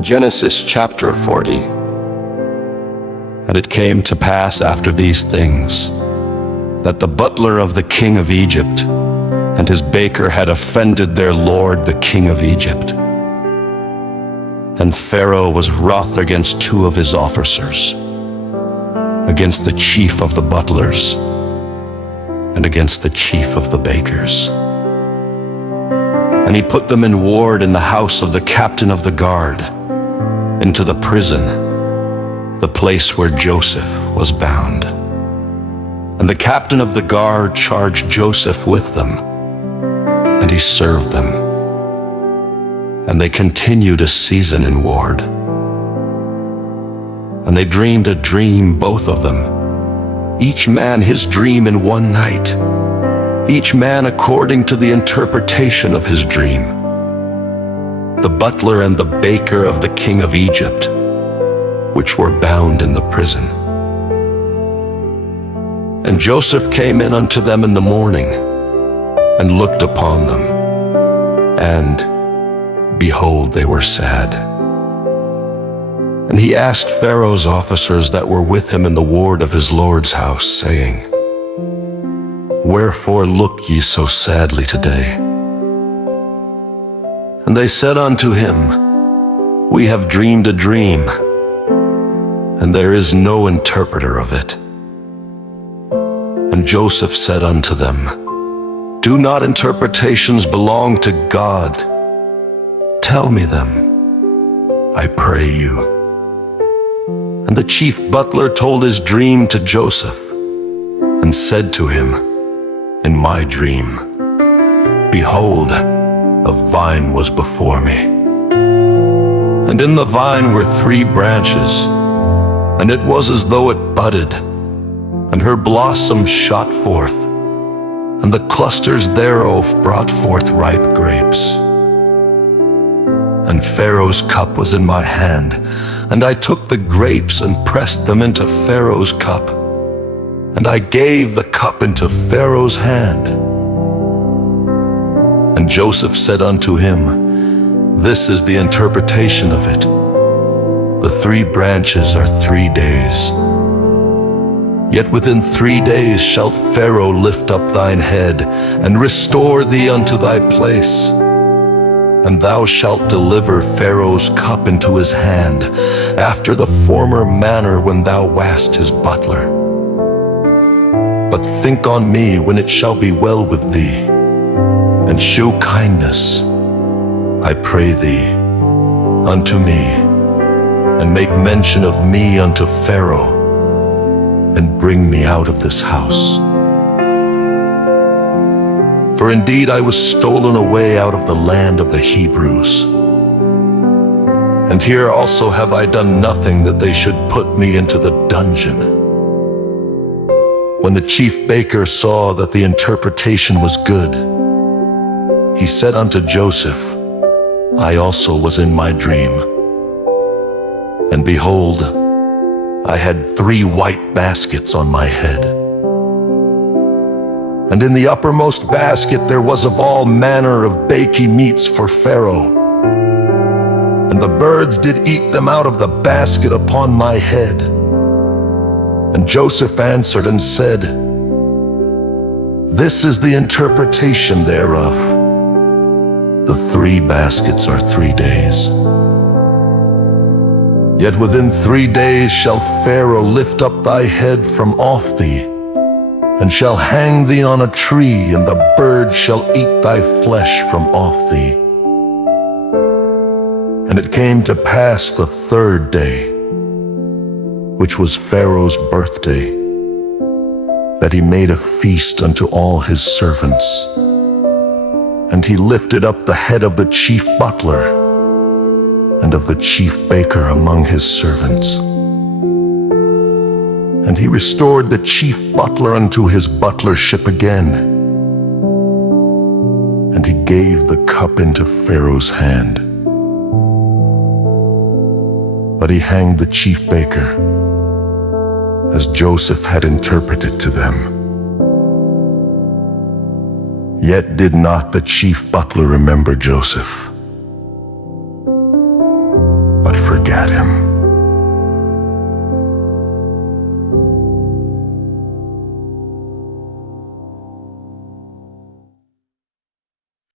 Genesis chapter 40. And it came to pass after these things, that the butler of the king of Egypt and his baker had offended their lord the king of Egypt. And Pharaoh was wroth against two of his officers, against the chief of the butlers, and against the chief of the bakers. And he put them in ward in the house of the captain of the guard, into the prison, the place where Joseph was bound. And the captain of the guard charged Joseph with them, and he served them. And they continued a season in ward. And they dreamed a dream, both of them, each man his dream in one night, each man according to the interpretation of his dream. The butler and the baker of the king of Egypt, which were bound in the prison. And Joseph came in unto them in the morning, and looked upon them, and behold, they were sad. And he asked Pharaoh's officers that were with him in the ward of his lord's house, saying, Wherefore look ye so sadly today? And they said unto him, We have dreamed a dream, and there is no interpreter of it. And Joseph said unto them, Do not interpretations belong to God? Tell me them, I pray you. And the chief butler told his dream to Joseph, and said to him, In my dream, behold, a vine was before me. And in the vine were 3 branches, and it was as though it budded, and her blossoms shot forth, and the clusters thereof brought forth ripe grapes. And Pharaoh's cup was in my hand, and I took the grapes and pressed them into Pharaoh's cup, and I gave the cup into Pharaoh's hand. And Joseph said unto him, This is the interpretation of it. The 3 branches are 3 days. Yet within 3 days shall Pharaoh lift up thine head, and restore thee unto thy place. And thou shalt deliver Pharaoh's cup into his hand, after the former manner when thou wast his butler. But think on me when it shall be well with thee, and shew kindness, I pray thee, unto me, and make mention of me unto Pharaoh, and bring me out of this house. For indeed I was stolen away out of the land of the Hebrews. And here also have I done nothing that they should put me into the dungeon. When the chief baker saw that the interpretation was good, he said unto Joseph, I also was in my dream. And behold, I had 3 white baskets on my head. And in the uppermost basket there was of all manner of baking meats for Pharaoh. And the birds did eat them out of the basket upon my head. And Joseph answered and said, This is the interpretation thereof. The 3 baskets are 3 days. Yet within 3 days shall Pharaoh lift up thy head from off thee, and shall hang thee on a tree, and the birds shall eat thy flesh from off thee. And it came to pass the 3rd day, which was Pharaoh's birthday, that he made a feast unto all his servants. And he lifted up the head of the chief butler and of the chief baker among his servants. And he restored the chief butler unto his butlership again. And he gave the cup into Pharaoh's hand. But he hanged the chief baker, as Joseph had interpreted to them. Yet did not the chief butler remember Joseph, but forget him.